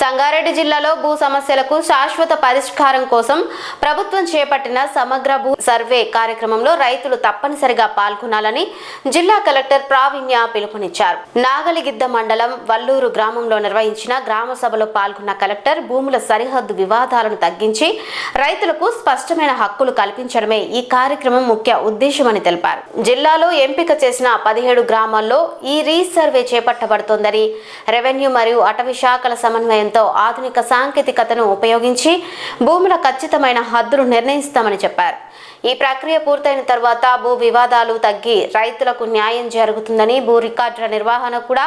సంగారెడ్డి జిల్లాలో భూ సమస్యలకు శాశ్వత పరిష్కారం కోసం ప్రభుత్వం చేపట్టిన సమగ్ర భూ సర్వే కార్యక్రమంలో రైతులు తప్పనిసరిగా పాల్గొనాలని జిల్లా కలెక్టర్ ప్రావీణ్య పిలుపునిచ్చారు. నాగలిగిద్ద మండలం వల్లూరు గ్రామంలో నిర్వహించిన గ్రామ సభలో పాల్గొన్న కలెక్టర్ భూముల సరిహద్దు వివాదాలను తగ్గించి రైతులకు స్పష్టమైన హక్కులు కల్పించడమే ఈ కార్యక్రమం ముఖ్య ఉద్దేశమని తెలిపారు. జిల్లాలో ఎంపిక చేసిన 17 గ్రామాల్లో ఈ రీసర్వే చేపట్టబడుతోందని, రెవెన్యూ మరియు అటవీ శాఖల సమన్వయంతో ఆధునిక సాంకేతికతను ఉపయోగించి భూముల ఖచ్చితమైన హద్దులు నిర్ణయిస్తామని చెప్పారు. ఈ ప్రక్రియ పూర్తయిన తర్వాత భూ వివాదాలు తగ్గి రైతులకు న్యాయం జరుగుతుందని, భూ రికార్డుల నిర్వహణ కూడా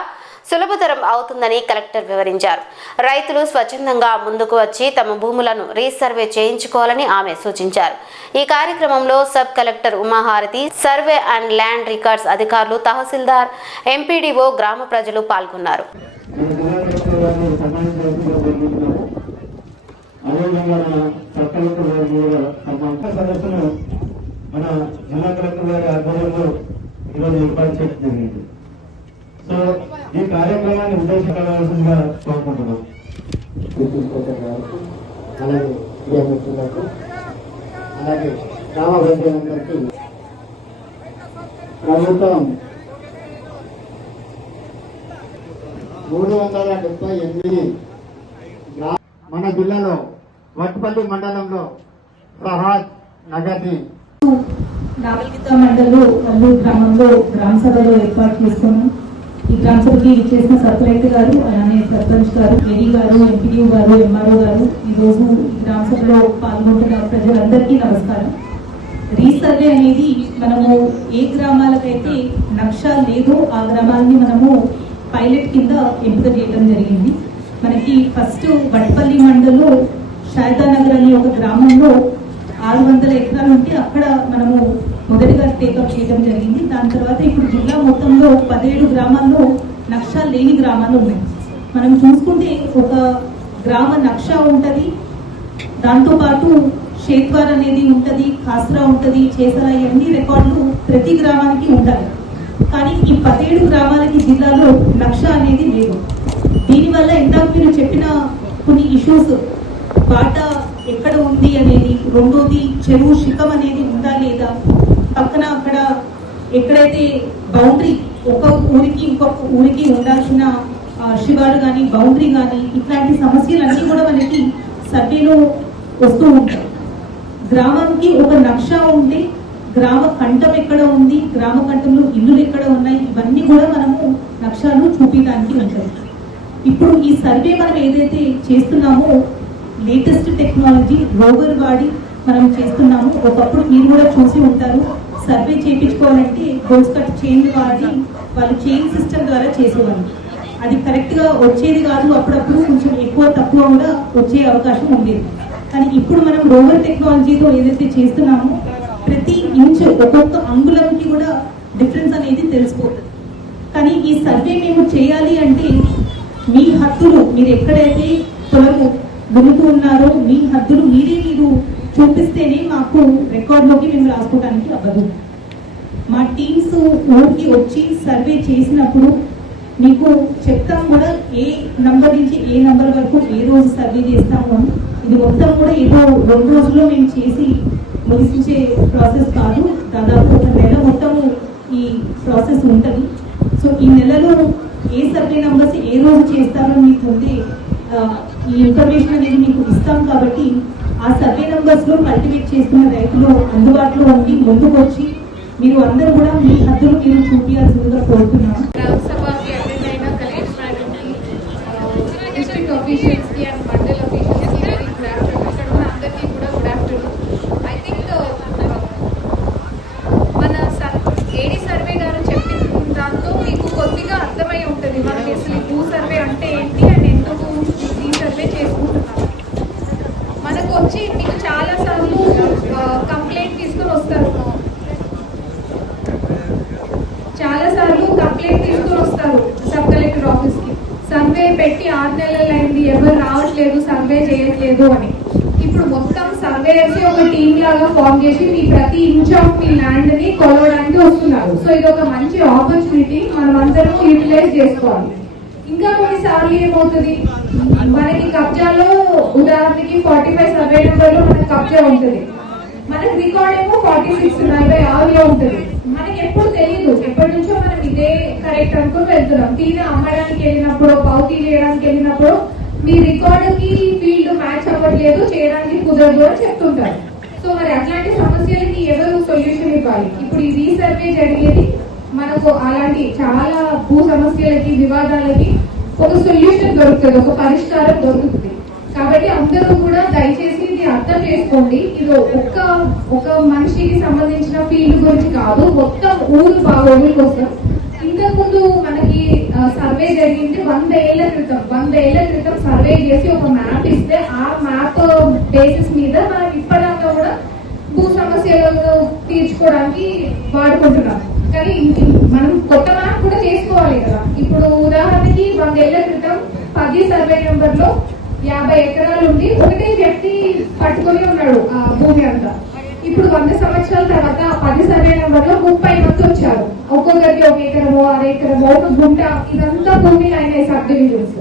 సులభతరం అవుతుందని కలెక్టర్ వివరించారు. రైతులు స్వచ్ఛందంగా ముందుకు వచ్చి తమ భూములను రీసర్వే చేయించుకోవాలని ఆమె సూచించారు. ఈ కార్యక్రమంలో sub collector Umaharathi, survey and land records అధికారులు, తహసీల్దార్, ఎంపీడీఓ, గ్రామ ప్రజలు పాల్గొన్నారు. సో ఈ కార్యక్రమాన్ని ఉద్దేశించవలసిందిగా కోరుకుంటున్నాం. అలాగే అలాగే గ్రామ ప్రజలందరికీ ప్రభుత్వం 378 మన జిల్లాలో వట్పల్లి మండలంలో సహాద్ నగర్ని నాగలిగిద్ద మండలంలో వల్లూరు గ్రామంలో గ్రామ సభలో ఏర్పాటు చేసుకున్నాం. ఈ గ్రామ సభకి చేసిన సర్పంచ్ గారు, అలానే సర్పంచ్ గారు, ఏడీ గారు, ఎంపీడీ గారు, ఎంఆర్ఓ గారు, ఈ రోజు ఈ గ్రామ సభలో పాల్గొంటున్న ప్రజలందరికీ నమస్కారం. రీసర్వే అనేది మనము ఏ గ్రామాలకైతే నక్షా లేదో ఆ గ్రామాలని మనము పైలట్ కింద ఎంపిక చేయడం జరిగింది. మనకి ఫస్ట్ వట్పల్లి మండలంలో శారదానగర్ అనే ఒక గ్రామంలో 600 ఎకరాలు ఉంటే అక్కడ మనము మొదటిగా టేకప్ చేయడం జరిగింది. దాని తర్వాత ఇప్పుడు జిల్లా మొత్తంలో 17 గ్రామాల్లో నక్షా లేని గ్రామాలు ఉన్నాయి. మనం చూసుకుంటే ఒక గ్రామ నక్షా ఉంటుంది, దాంతోపాటు షేత్వార్ అనేది ఉంటుంది, కాస్రా ఉంటుంది, చేసరా, ఇవన్నీ రికార్డులు ప్రతి గ్రామానికి ఉండాలి. కానీ ఈ 17 గ్రామాలకి జిల్లాలో నక్షా అనేది లేదు. దీనివల్ల ఇందాక మీరు చెప్పిన కొన్ని ఇష్యూస్, బాట ఎక్కడ ఉంది అనేది, రెండోది చెరువు శిఖం అనేది ఉందా లేదా, పక్కన అక్కడ ఎక్కడైతే బౌండరీ ఒక ఊరికి ఇంకొక ఊరికి ఉండాల్సిన శివారు కానీ బౌండరీ కానీ ఇట్లాంటి సమస్యలన్నీ కూడా మనకి సర్వేలో వస్తూ ఉంటాయి. గ్రామానికి ఒక నక్షా ఉంటే గ్రామ కంఠం ఎక్కడ ఉంది, గ్రామ కంఠంలో ఇల్లులు ఎక్కడ ఉన్నాయి, ఇవన్నీ కూడా మనము నక్షాలు చూపించడానికి ఉంటుంది. ఇప్పుడు ఈ సర్వే మనం ఏదైతే చేస్తున్నామో లేటెస్ట్ టెక్నాలజీ రోవర్ వాడి మనం చేస్తున్నాము. ఒకప్పుడు మీరు కూడా చూసి ఉంటారు, సర్వే చేయించుకోవాలంటే గోల్స్ కట్ చైన్ వాడి వాళ్ళు చైన్ సిస్టమ్ ద్వారా చేసేవాళ్ళు. అది కరెక్ట్గా వచ్చేది కాదు, అప్పుడప్పుడు కొంచెం ఎక్కువ తక్కువ కూడా వచ్చే అవకాశం ఉండేది. కానీ ఇప్పుడు మనం రోవర్ టెక్నాలజీతో ఏదైతే చేస్తున్నామో ప్రతి ఇంచ్ ఒక్కొక్క అంగుళంకి కూడా డిఫరెన్స్ అనేది తెలిసిపోతుంది. కానీ ఈ సర్వే మేము చేయాలి అంటే మీ హద్దులు, మీరు ఎక్కడైతే పొలము దున్నుతూ ఉన్నారో మీ హద్దులు మీరు చూపిస్తేనే మాకు రికార్డులోకి మేము రాసుకోవడానికి అవ్వదు. మా టీమ్స్ ఊరికి వచ్చి సర్వే చేసినప్పుడు మీకు చెప్తాం కూడా ఏ నంబర్ నుంచి ఏ నంబర్ వరకు ఏ రోజు సర్వే చేస్తాము అని. ఇది మొత్తం కూడా ఏదో 2 రోజుల్లో మేము చేసి ముగించే ప్రాసెస్ కాదు, దాదాపు ఒక నెల మొత్తము ఈ ప్రాసెస్ ఉంటుంది. సో ఈ నెలలో ఏ సర్వే నంబర్స్ ఏ రోజు చేస్తారో మీకు ముందే ఈ ఇన్ఫర్మేషన్ అనేది మీకు ఇస్తాం. కాబట్టి ఆ సర్వే నంబర్స్ లో కల్టివేట్ చేస్తున్న రైతులు అందుబాటులో ఉండి ముందుకు వచ్చి మీరు అందరూ కూడా మీ హద్దులు మీరు చూపించాల్సిందిగా కోరుతున్నాను. మీకు చాలా సార్లు కంప్లైంట్ తీసుకొని వస్తారు, సబ్ కలెక్టర్ ఆఫీస్ కి. సర్వే పెట్టి 6 నెలలు అయింది, ఎవరు రావట్లేదు, సర్వే చేయట్లేదు అని. ఇప్పుడు మొత్తం సర్వేయర్స్ ఒక టీమ్ లాగా ఫామ్ చేసి మీ ప్రతి ఇంచ్ ఆఫ్ మీ ల్యాండ్ ని కొలవడానికి వస్తున్నారు. సో ఇది ఒక మంచి ఆపర్చునిటీ, మనం అందరం యూటిలైజ్ చేసుకోవాలి. ఇంకా కొన్నిసార్లు ఏమవుతుంది, మనకి కబ్జాలో ఉదాహరణకి 45 సర్వే నెంబర్ లో మనకి కబ్జా ఉంటుంది, మనకి రికార్డ్ ఏమో 46 46లో ఉంటుంది. మనకి ఎప్పుడు తెలియదు, ఎప్పటి నుంచో మనం ఇదే కరెక్ట్ అనుకుని వెళ్తున్నాం. తీరా అమ్మడానికి వెళ్ళినప్పుడు, పౌతి చేయడానికి వెళ్ళినప్పుడు మీ రికార్డు కి ఫీల్డ్ మ్యాచ్ అవ్వట్లేదు, చేయడానికి కుదరదు అని చెప్తుంటారు. సో మరి అట్లాంటి సమస్యలకి ఎవరు సొల్యూషన్ ఇవ్వాలి? ఇప్పుడు ఈ రీసర్వే జరిగేది మనకు అలాంటి చాలా భూ సమస్యలకి, వివాదాలకి ఒక సొల్యూషన్ దొరుకుతుంది, ఒక పరిష్కారం దొరుకుతుంది. కాబట్టి అందరూ కూడా దయచేసి ఇది అర్థం చేసుకోండి. ఇది ఒక మనిషికి సంబంధించిన ఫీల్డ్ గురించి కాదు, మొత్తం ఊరు బాగోగుల కోసం. ఇంతకు ముందు మనకి సర్వే జరిగింది 100 ఏళ్ల క్రితం సర్వే చేసి ఒక మ్యాప్ ఇస్తే ఆ మ్యాప్ బేసిస్ మీద మనం ఇప్పటిదాకా కూడా భూ సమస్యలను తీర్చుకోవడానికి వాడుకుంటున్నాం. కానీ మనం కొత్త మ్యాప్ కూడా చేసుకోవాలి కదా. ఇప్పుడు ఉదాహరణకి 100 ఏళ్ల క్రితం 10 సర్వే నెంబర్ లో 50 ఎకరాలు ఉండి ఒకటే వ్యక్తి పట్టుకొని ఉన్నాడు ఆ భూమి అంతా. ఇప్పుడు 100 సంవత్సరాల తర్వాత 10 సర్వే నెంబర్ లో 30 మంది వచ్చారు, ఒక్కొక్కరికి 1 ఎకరమో 1/2 ఎకరమో 1 గుంట, ఇదంతా భూమిలు అయినాయి సబ్ డివిజన్స్.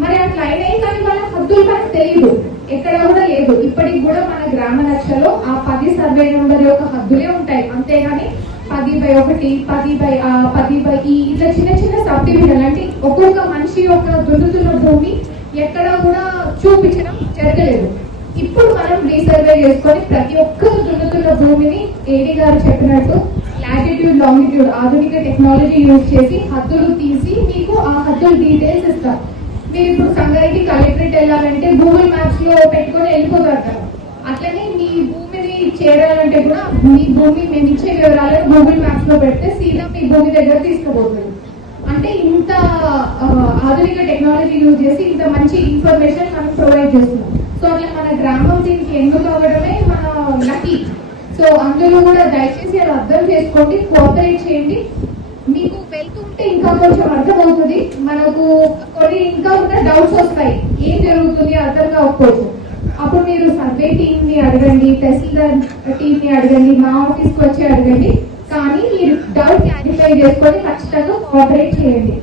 మరి అట్లా అయినాయి, కానీ వాళ్ళ హద్దులు మనకు తెలియదు, ఎక్కడ కూడా లేదు. ఇప్పటికి కూడా మన గ్రామ నక్షలో ఆ 10 సర్వే నెంబర్ యొక్క హద్దులే ఉంటాయి, అంతేగాని 10/1, 10/10 ఇట్లా చిన్న చిన్న సబ్ డివిజన్ అంటే ఒక్కొక్క మనిషి యొక్క దున్నుతున్న భూమి ఎక్కడ కూడా చూపించడం జరగలేదు. ఇప్పుడు మనం రీసర్వే చేసుకొని ప్రతి ఒక్కరు దున్నుతున్న భూమిని ఏడీ గారు చెప్పినట్టు లాటిట్యూడ్, లాంగిట్యూడ్ ఆధునిక టెక్నాలజీ యూజ్ చేసి హద్దులు తీసి మీకు ఆ హద్దుల డీటెయిల్స్ ఇస్తాం. మీరు ఇప్పుడు సంగారెడ్డి కలెక్టరేట్ వెళ్ళాలంటే గూగుల్ మ్యాప్స్ లో పెట్టుకొని వెళ్ళిపోతారు కదా, అట్లనే మీ భూమిని చేరాలంటే కూడా మీ భూమి మేము ఇచ్చే వివరాలను గూగుల్ మ్యాప్స్ లో పెడితే సీదా మీ భూమి దగ్గర తీసుకుపోతుంది. అంటే ఇంత ఆధునిక టెక్నాలజీ యూజ్ చేసి ఇంత మంచి ఇన్ఫర్మేషన్ మనం ప్రొవైడ్ చేస్తున్నాం. సో అట్లా మన గ్రామం దీనికి ఎందుకు అవ్వడమే మన లక్కీ. సో అందరూ కూడా దయచేసి అది అర్థం చేసుకోండి, కోఆపరేట్ చేయండి. మీకు వెళ్తుంటే ఇంకా కొంచెం అర్థమవుతుంది, మనకు కొన్ని ఇంకా ఉన్న డౌట్స్ వస్తాయి, ఏం జరుగుతుంది అర్థం కాకపోవచ్చు. అప్పుడు మీరు సర్వే టీమ్ ని అడగండి, తహసీల్దార్ టీమ్ ని అడగండి, మా ఆఫీస్ కి వచ్చి అడగండి. కానీ మీరు డౌట్ క్లారిఫై చేసుకొని ఖచ్చితంగా కోఆపరేట్ చేయండి.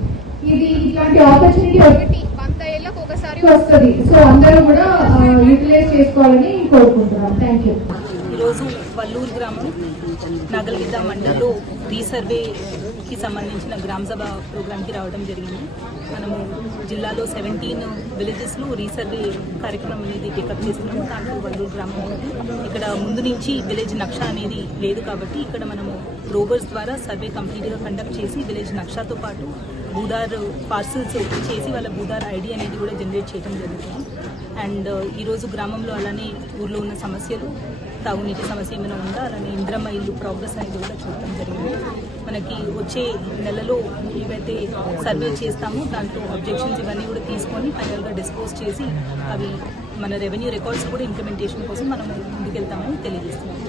ఇది ఇట్లాంటి ఆపర్చునిటీ ఒకటి 100 ఏళ్ళకు ఒకసారి వస్తుంది. సో అందరూ కూడా యూటిలైజ్ చేసుకోవాలని కోరుకుంటున్నాం. Thank you. ఈరోజు వల్లూరు గ్రామం నాగల్గిద్ద మండలంలో రీసర్వేకి సంబంధించిన గ్రామ సభ ప్రోగ్రామ్కి రావడం జరిగింది. మనము జిల్లాలో 17 విలేజెస్లో రీసర్వే కార్యక్రమం అనేది టేకప్ చేస్తున్నాము. దాంట్లో వల్లూరు గ్రామం ఉంది. ఇక్కడ ముందు నుంచి విలేజ్ నక్షా అనేది లేదు కాబట్టి ఇక్కడ మనము రోవర్స్ ద్వారా సర్వే కంప్లీట్గా కండక్ట్ చేసి విలేజ్ నక్షాతో పాటు భూదార్ పార్సల్స్ చేసి వాళ్ళ భూదార్ ఐడి అనేది కూడా జనరేట్ చేయడం జరుగుతుంది. అండ్ ఈరోజు గ్రామంలో అలానే ఊర్లో ఉన్న సమస్యలు, తాగునీటి సమస్య ఏమైనా ఉందా, అలానే ఇంద్రమ్మ ఇల్లు ప్రోగ్రెస్ అనేది కూడా చూడటం జరిగింది. మనకి వచ్చే నెలలో ఏవైతే సర్వే చేస్తామో దాంట్లో అబ్జెక్షన్స్ ఇవన్నీ కూడా తీసుకొని ఫైనల్గా డిస్పోజ్ చేసి అవి మన రెవెన్యూ రికార్డ్స్ కూడా ఇంప్లిమెంటేషన్ కోసం మనం ముందుకెళ్తామని తెలియజేస్తున్నాం.